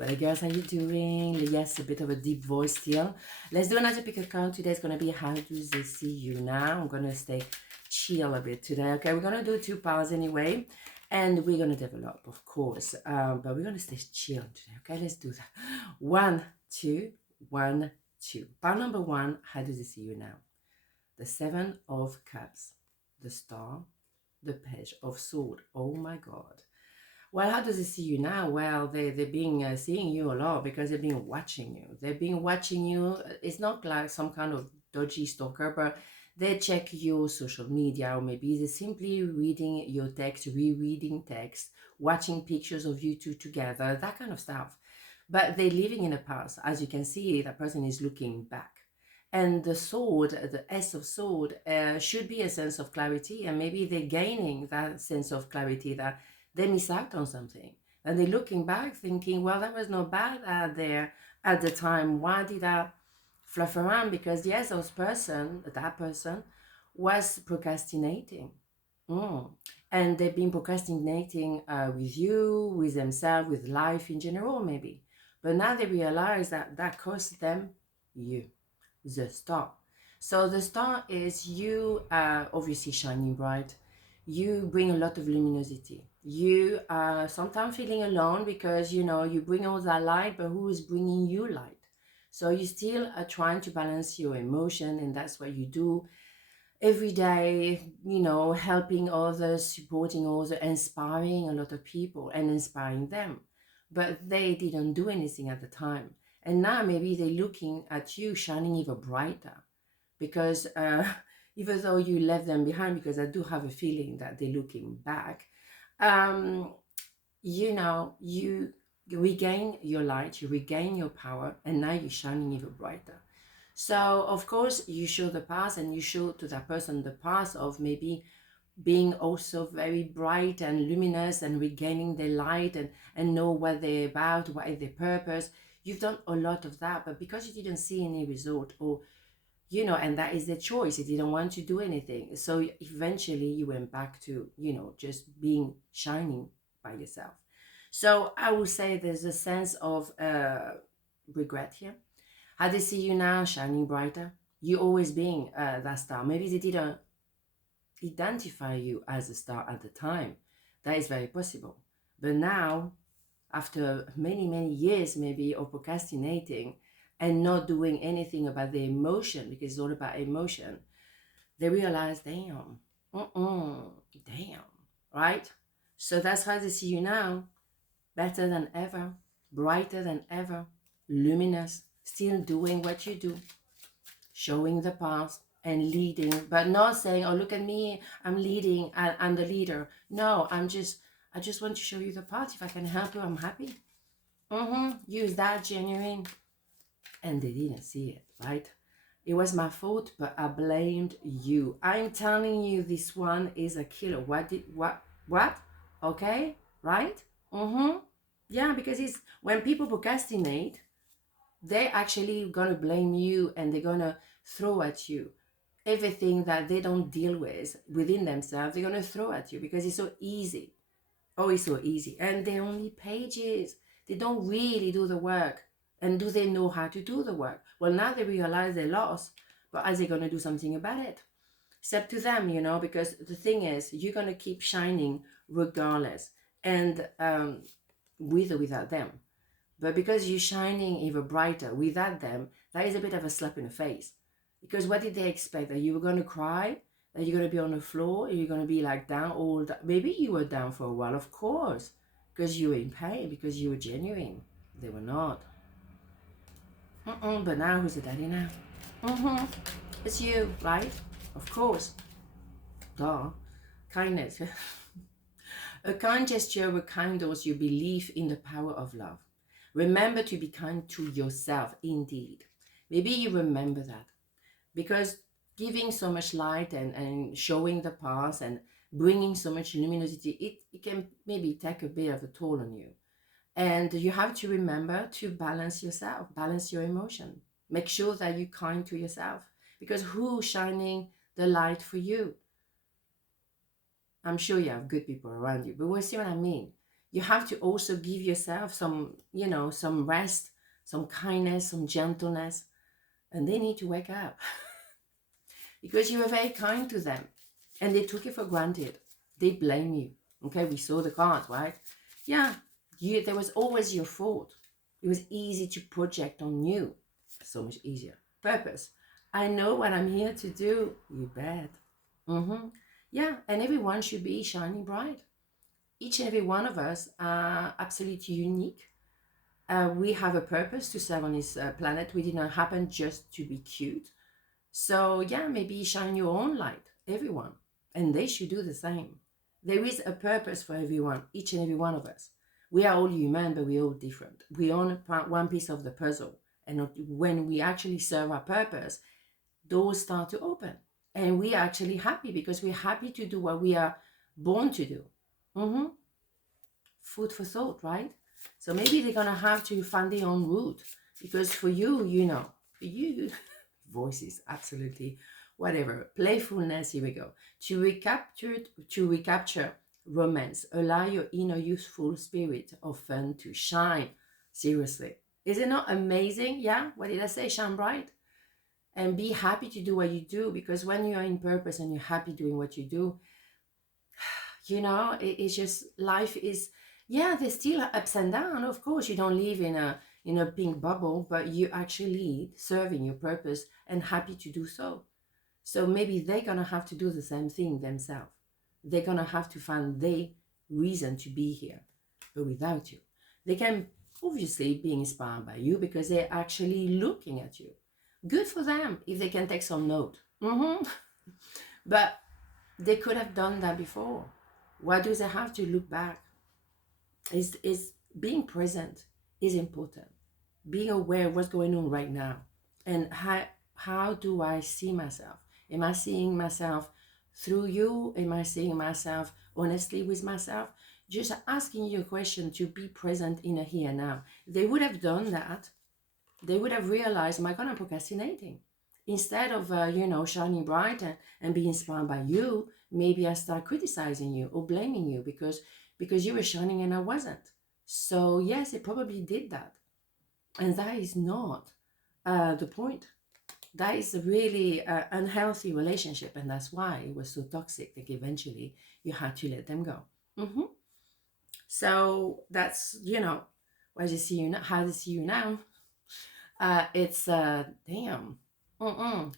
What girls are you doing? Yes, a bit of a deep voice still. Let's do another pick a card. Today is going to be how do they see you now? I'm going to stay chill a bit today. Okay, we're going to do 2 piles anyway. And we're going to develop, of course. But we're going to stay chill today. Okay, let's do that. 1, 2, 1, 2. Pile number 1, how do they see you now? The 7 of Cups, the Star, the Page of Swords. Oh my God. Well, how does it see you now? Well, they've been seeing you a lot because they've been watching you. They've been watching you. It's not like some kind of dodgy stalker, but they check your social media, or maybe they're simply reading your text, rereading text, watching pictures of you two together, that kind of stuff. But they're living in the past. As you can see, that person is looking back. And the sword, the S of sword, should be a sense of clarity, and maybe they're gaining that sense of clarity that they miss out on something. And they're looking back thinking, well, that was not bad out there at the time. Why did I fluff around? Because yes, that person was procrastinating. And they've been procrastinating with you, with themselves, with life in general, maybe. But now they realize that that cost them you, the star. So the star is you, obviously shining bright. You bring a lot of luminosity. You are sometimes feeling alone because, you bring all that light, but who is bringing you light? So you still are trying to balance your emotion, and that's what you do every day, helping others, supporting others, inspiring a lot of people and inspiring them. But they didn't do anything at the time. And now maybe they're looking at you shining even brighter because even though you left them behind, because I do have a feeling that they're looking back, you regain your light, you regain your power, and now you're shining even brighter. So of course you show the past, and you show to that person the past of maybe being also very bright and luminous and regaining their light and know what they're about, what is their purpose. You've done a lot of that, but because you didn't see any result, or and that is the choice, you didn't want to do anything, so eventually you went back to just being shining by yourself. So I would say there's a sense of regret here. How they see you now, shining brighter, you always being that star. Maybe they didn't identify you as a star at the time. That is very possible. But now, after many, many years maybe of procrastinating and not doing anything about the emotion, because it's all about emotion, they realize, damn, damn, right? So that's how they see you now, better than ever, brighter than ever, luminous, still doing what you do, showing the past and leading, but not saying, oh, look at me, I'm leading, I'm the leader. No, I just want to show you the past. If I can help you, I'm happy. Use that genuine. And they didn't see it, right? It was my fault, but I blamed you. I'm telling you, this one is a killer. What? Okay, right? Yeah, because it's when people procrastinate, they're actually gonna blame you, and they're gonna throw at you everything that they don't deal with within themselves. They're gonna throw at you because it's so easy. Oh, it's so easy. And they're only pages. They don't really do the work. And do they know how to do the work? Well, now they realize they lost, but are they going to do something about it? It's up to them, because the thing is, you're going to keep shining regardless, and with or without them. But because you're shining even brighter without them, that is a bit of a slap in the face. Because what did they expect? That you were going to cry? That you're going to be on the floor? You're going to be like down all the... Maybe you were down for a while, of course. Because you were in pain, because you were genuine. They were not. But now, who's the daddy now? It's you, right? Of course. Duh. Kindness. A kind gesture rekindles your belief in the power of love. Remember to be kind to yourself, indeed. Maybe you remember that. Because giving so much light and showing the past and bringing so much luminosity, it can maybe take a bit of a toll on you. And you have to remember to balance yourself, balance your emotion. Make sure that you're kind to yourself. Because who's shining the light for you? I'm sure you have good people around you, but we'll see what I mean. You have to also give yourself some, some rest, some kindness, some gentleness, and they need to wake up because you were very kind to them and they took it for granted. They blame you. Okay, we saw the cards, right? Yeah, there was always your fault. It was easy to project on you. So much easier. Purpose. I know what I'm here to do. You bet. Yeah, and everyone should be shining bright. Each and every one of us are absolutely unique. We have a purpose to serve on this planet. We did not happen just to be cute. So, yeah, maybe shine your own light, everyone. And they should do the same. There is a purpose for everyone, each and every one of us. We are all human, but we're all different. We own one piece of the puzzle. And when we actually serve our purpose, doors start to open. And we are actually happy because we're happy to do what we are born to do. Food for thought, right? So maybe they're going to have to find their own route because for you, for you, voices, absolutely, whatever. Playfulness, here we go. To recapture romance, allow your inner youthful spirit of fun to shine. Seriously. Is it not amazing? Yeah? What did I say? Shine bright. And be happy to do what you do, because when you are in purpose and you're happy doing what you do, it's just life is, yeah, there's still ups and downs. Of course, you don't live in a pink bubble, but you actually serving your purpose and happy to do so. So maybe they're gonna have to do the same thing themselves. They're gonna have to find their reason to be here, but without you. They can obviously be inspired by you because they're actually looking at you. Good for them if they can take some note. But they could have done that before. Why do they have to look back? Is being present is important. Being aware of what's going on right now. And how do I see myself? Am I seeing myself through you? Am I seeing myself honestly with myself? Just asking you a question to be present in a here and now. If they would have done that, they would have realized, my God, I'm procrastinating. Instead of, shining bright and being inspired by you, maybe I start criticizing you or blaming you because you were shining and I wasn't. So yes, it probably did that. And that is not the point. That is a really unhealthy relationship. And that's why it was so toxic that eventually you had to let them go. So that's, where they see you now, how they see you now. It's damn,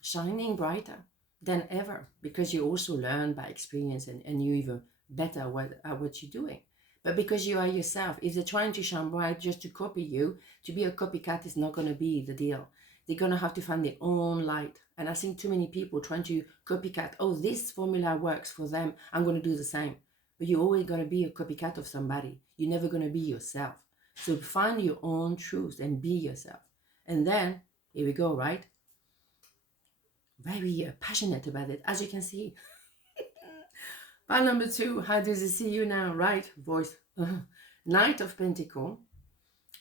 shining brighter than ever, because you also learn by experience and you even better at what you're doing. But because you are yourself, if they're trying to shine bright just to copy you, to be a copycat is not going to be the deal. They're going to have to find their own light. And I think too many people trying to copycat, oh, this formula works for them, I'm going to do the same. But you're always going to be a copycat of somebody. You're never going to be yourself. So find your own truth and be yourself. And then, here we go, right? Very passionate about it, as you can see. Pile number 2, how does it see you now? Right, voice. Knight of Pentacle,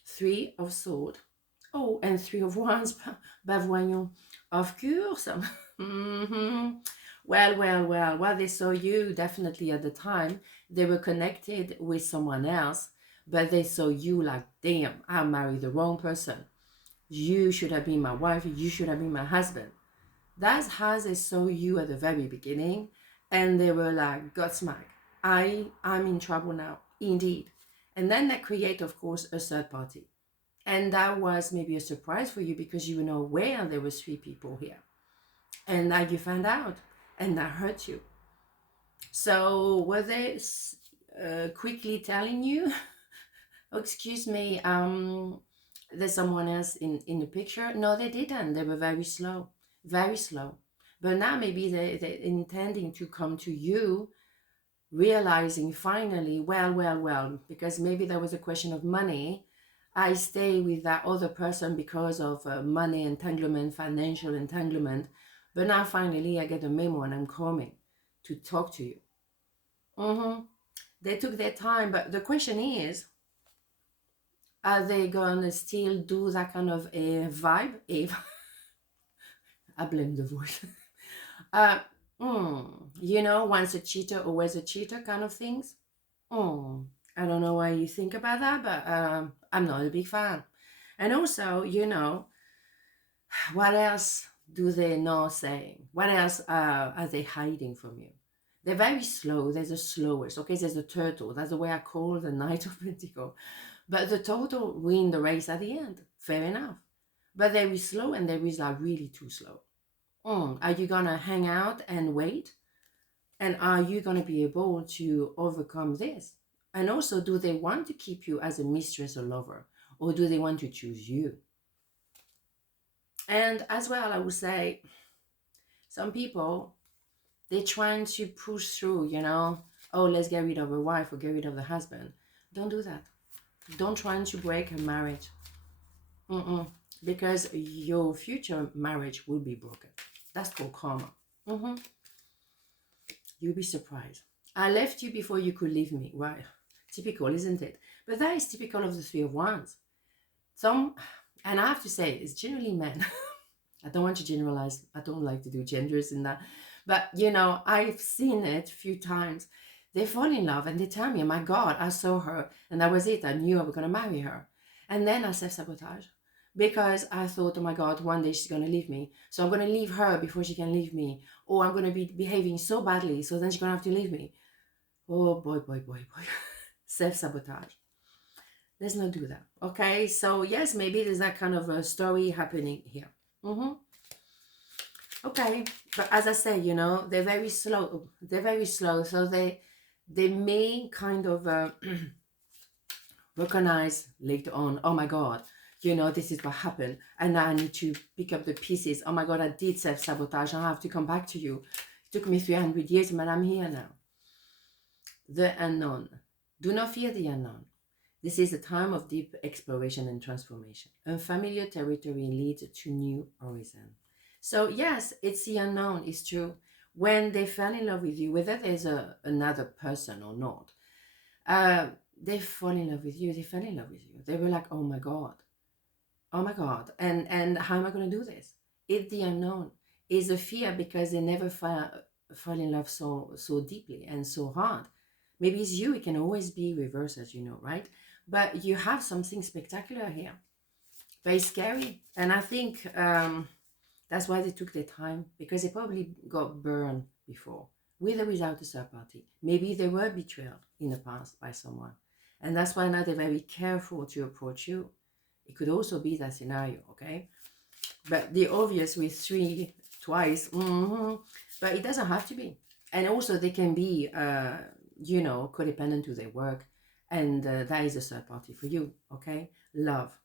3 of Sword. Oh, and 3 of Wands. Bah, voyons. Of course. Well, they saw you definitely at the time. They were connected with someone else, but they saw you like, damn, I married the wrong person. You should have been my wife. You should have been my husband. That's how they saw you at the very beginning. And they were like, Godsmack, I'm in trouble now, indeed. And then that create, of course, a third party. And that was maybe a surprise for you because you were not aware there was 3 people here. And now you found out, and that hurt you. So were they quickly telling you, oh, excuse me, there's someone else in the picture? No, they didn't. They were very slow. But now maybe they're intending to come to you, realizing finally, well, because maybe there was a question of money. I stay with that other person because of money entanglement, financial entanglement. But now finally I get a memo and I'm coming to talk to you. They took their time, but the question is, are they gonna still do that kind of a vibe? I blame the voice. Once a cheater, always a cheater kind of things. I don't know what you think about that, but I'm not a big fan. And also, what else do they not say? What else are they hiding from you? They're very slow. There's the slowest. Okay, there's a turtle. That's the way I call the Knight of Pentacle. But the turtle win the race at the end. Fair enough. But there is slow and there is like really too slow. Are you gonna hang out and wait? And are you gonna be able to overcome this? And also, do they want to keep you as a mistress or lover? Or do they want to choose you? And as well, I would say some people, they're trying to push through, oh, let's get rid of a wife or get rid of the husband. Don't do that. Don't try to break a marriage. Mm-mm. Because your future marriage will be broken. That's called karma. Mm-hmm. You'll be surprised. I left you before you could leave me. Right. Typical, isn't it? But that is typical of the Three of Wands. And I have to say, it's generally men. I don't want to generalize. I don't like to do genders in that. But, I've seen it a few times. They fall in love and they tell me, oh my God, I saw her and that was it. I knew I was going to marry her. And then I self-sabotage because I thought, oh my God, one day she's going to leave me. So I'm going to leave her before she can leave me. Or I'm going to be behaving so badly, so then she's going to have to leave me. Oh boy, boy, boy, boy. Self-sabotage. Let's not do that. Okay, so yes, maybe there's that kind of a story happening here. Okay, but as I say, they're very slow. They're very slow, so they may kind of recognize later on, oh my God, this is what happened, and now I need to pick up the pieces. Oh my God, I did self-sabotage. I have to come back to you. It took me 300 years, but I'm here now. The unknown. Do not fear the unknown. This is a time of deep exploration and transformation. Unfamiliar territory leads to new horizon. So yes, it's the unknown. It's true. When they fell in love with you, whether there's another person or not, they fall in love with you. They fell in love with you. They were like, oh my God, and how am I going to do this? It's the unknown. It's a fear because they never fall in love so deeply and so hard. Maybe it's you. It can always be reversed, as you know, right? But you have something spectacular here. Very scary. And I think that's why they took their time, because they probably got burned before, with or without a third party. Maybe they were betrayed in the past by someone. And that's why now they're very careful to approach you. It could also be that scenario, okay? But the obvious with three twice, but it doesn't have to be. And also they can be, codependent to their work. And that is a third party for you, okay? Love.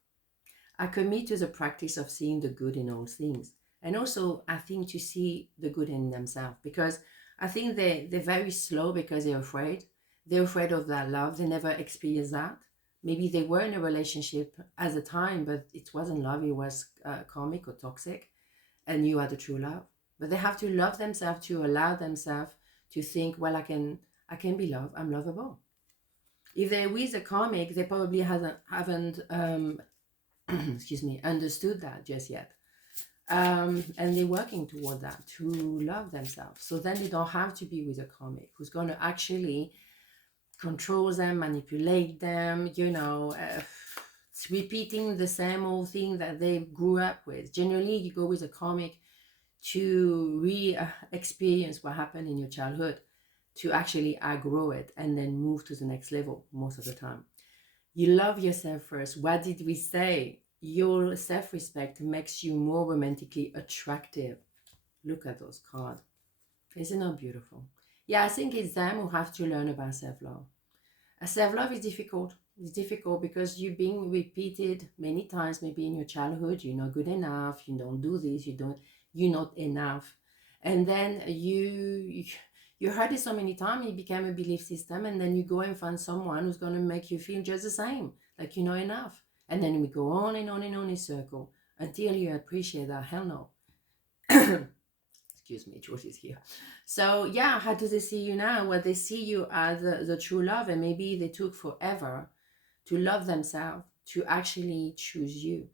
I commit to the practice of seeing the good in all things. And also, I think to see the good in themselves, because I think they're very slow because they're afraid. They're afraid of that love. They never experience that. Maybe they were in a relationship at the time, but it wasn't love. It was karmic or toxic, and you are the true love. But they have to love themselves to allow themselves to think, well, I can be loved. I'm lovable. If they're with a karmic, they probably haven't excuse me, understood that just yet. And they're working toward that, to love themselves. So then they don't have to be with a karmic who's going to actually control them, manipulate them, repeating the same old thing that they grew up with. Generally, you go with a karmic to re-experience what happened in your childhood, to actually outgrow it and then move to the next level most of the time. You love yourself first. What did we say? Your self-respect makes you more romantically attractive. Look at those cards. Isn't that beautiful? Yeah, I think it's them who have to learn about self-love. Self-love is difficult. It's difficult because you're being repeated many times, maybe in your childhood, you're not good enough, you don't do this, you're not enough. And then you heard it so many times, it became a belief system, and then you go and find someone who's going to make you feel just the same, like you're not enough. And then we go on and on and on in a circle until you appreciate that. Hell no. Excuse me, George is here. So yeah, how do they see you now? Well, they see you as the true love, and maybe they took forever to love themselves, to actually choose you,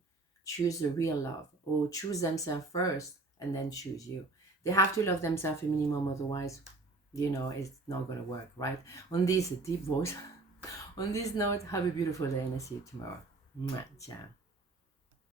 choose the real love, or choose themselves first and then choose you. They have to love themselves a minimum, otherwise, it's not going to work, right? On this deep voice. On this note, have a beautiful day and I'll see you tomorrow. Mwah, ciao.